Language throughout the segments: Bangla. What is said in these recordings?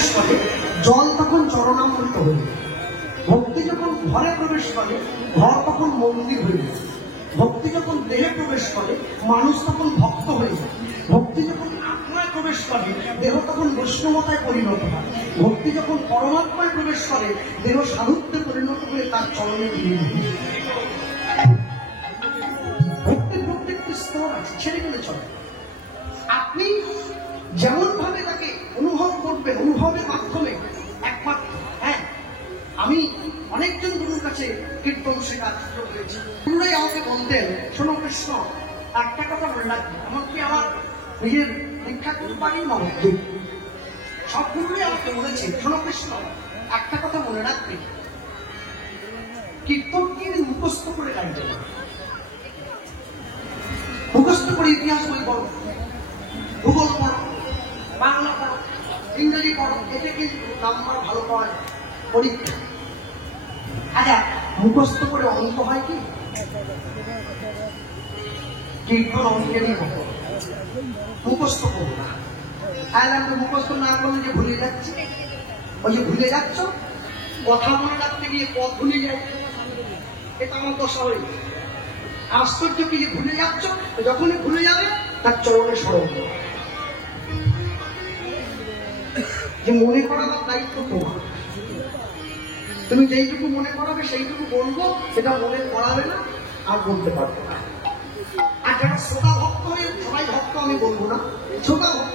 প্রবেশ করে জল তখন চরণামৃত হয়ে যায়। ভক্তি যখন ঘরে প্রবেশ করে ঘর তখন মন্দির হয়ে যায়। ভক্তি যখন দেহে প্রবেশ করে মানুষ তখন ভক্ত হয়ে যায়। ভক্তি যখন আত্মায় প্রবেশ করে দেহ তখন বৈষ্ণবতায় পরিণত হয়। ভক্তি যখন পরমাত্মায় প্রবেশ করে দেহ সাধুত্বে পরিণত হয়ে তার চরণে বিলীন হয়। ভক্তির প্রত্যেকটি স্তর আছে, ছেড়ে গেলে চলে। আপনি যেমন ভাবে তাকে অনুভব করবেন, অনুভবের মাধ্যমে একমাত্র। হ্যাঁ, আমি অনেকজন গুরুর কাছে কীর্তন শেখার সুযোগ হয়েছি। গুরুরাই আমাকে বলতেন, শোনো কৃষ্ণ, একটা কথা মনে রাখবে। এমনকি আমার নিজের দীক্ষা গুরু বাড়ির মধ্যে সব গুরুরাই আমাকে বলেছে, শোনো কৃষ্ণ, একটা কথা মনে রাখবে, কীর্তনকে মুখস্থ করে গাইবে না। মুখস্থ করে ইতিহাস বই পড়ো, ভূগোল পড়ো, বাংলা পড়ো, ইংরেজি পড়ো, এতে কিন্তু নাম্বার ভালো পাওয়া যায় পরীক্ষা। আচ্ছা, মুখস্থ করে অঙ্ক হয় কি? কীর্তন অঙ্কেরই মতো, মুখস্থ করবো না। আর আমরা মুখস্থ না করলে যে ভুলে যাচ্ছি, ওই যে ভুলে যাচ্ছ, কথা মনে রাখতে গিয়ে পথ ভুলে যায়, এটা আমার দশা হয়ে যায়। আশ্চর্য কি যে ভুলে যাচ্ছ, যখনই ভুলে যাবে তার চরণে স্মরণ করো। যে মনে করাবার দায়িত্ব তোমার। তুমি যেইটুকু মনে করাবে সেইটুকু বলবো, সেটা মনে করাবে না আর বলতে পারবে না। আর যারা শ্রোতা ভক্ত হয়ে, সবাই ভক্ত আমি বলবো না, শ্রোতা ভক্ত,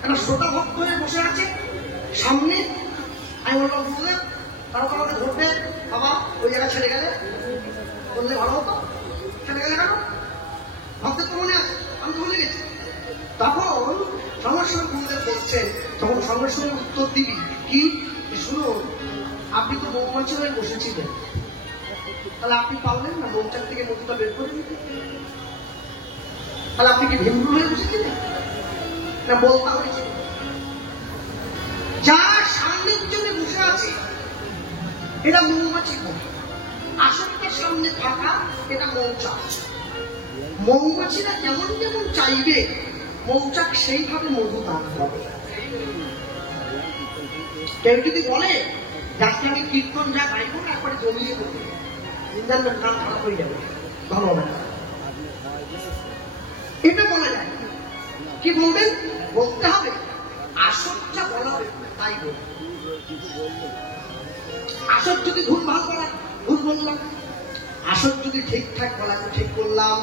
কারণ শ্রোতা ভক্ত হয়ে বসে আছে সামনে, আমি বললাম বুঝলেন, কারো কারো ধরবে, বাবা ওই জায়গা ছেড়ে গেলে বললে ভালো হতো, ছেড়ে গেলে কেন ভাবতে তো মনে আছে, আমি ভুলে গেছি। তখন সঙ্গে সঙ্গে গুরুদেব বলছেন, তখন সঙ্গে সঙ্গে উত্তর দিবি কি, শুনুন, আপনি তো মৌমাছি হয়ে বসেছিলেন, তাহলে আপনি পারলেন না মৌচাক থেকে মধুটা বের করে দিতে? তাহলে আপনি কি ভেন্ডুর হয়ে বসেছিলেন না বলতা হয়েছিল? যার সামনের জন্য বসে আছে এটা মৌমাছি, আসলটার সামনে থাকা এটা মৌচাক। মৌমাছিরা যেমন যেমন চাইবে মৌচাক সেইভাবে মধু দান হবে। কেউ যদি বলে যাকে আমি কীর্তন যা গাইব না একবারে জমিয়ে দেবো, জানবেন নাম খারাপ হয়ে যাবে, ভালো হবে না, এটা বলা যায়। কি বলবেন? বলতে হবে আসরটা বলা হবে তাই বল। আসর যদি ভুল ভাল করা ভুল বললাম, আসর যদি ঠিকঠাক বলা ঠিক করলাম,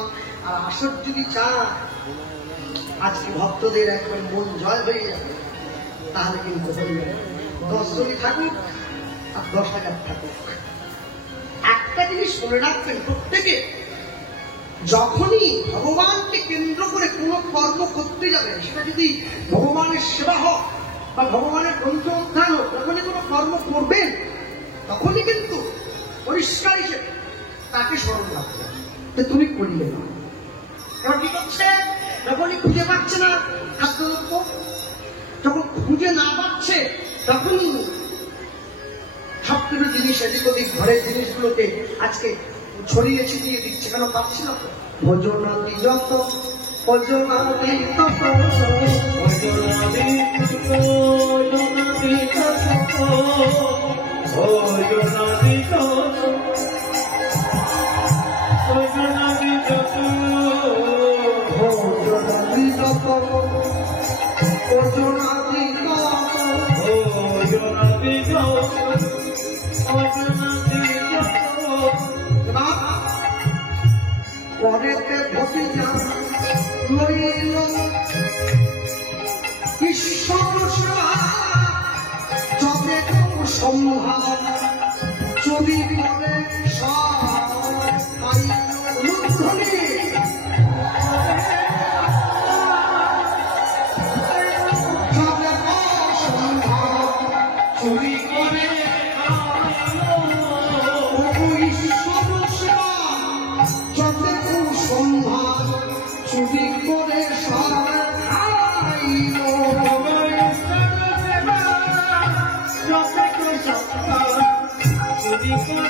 আর আসর যদি চান আজকে ভক্তদের একবার মন জয় হয়ে যাবে, তাহলে কিন্তু 10 জনই থাকুক আর 10,000 থাকুক। একটা জিনিস মনে রাখবেন প্রত্যেকে, যখনই ভগবানকে কেন্দ্র করে কোনো কর্ম করতে যাবেন, সেটা যদি ভগবানের সেবা হোক বা ভগবানের গ্রন্থ অধ্যয়ন হোক, যখনই কোনো কর্ম করবেন তখনই কিন্তু পরিষ্কার হিসেবে তাকে স্মরণ রাখবেন যে তুমি করিলে না। এবার কি করছে? যখনই খুঁজে পাচ্ছে না খাদ্যদ্রব্য, যখন খুঁজে না পাচ্ছে তখনই সবকিছু জিনিস এদিক ওদিক ঘরের জিনিসগুলোকে আজকে ছড়িয়ে ছিটিয়ে দিচ্ছে, কেন পাচ্ছি না তো। ভোজনাদি যত ভোজনাদি তত ভোজনাদি ভোজনাদি তত ভোজনাদি তত ভোজনাদি তত ভোজনাদি তত ভোজনাদি পরেতে ভবিয়া লইল ঈশ্বর যবে সম্ভাব চুরি করে চুরি করে চুরি করে চুরি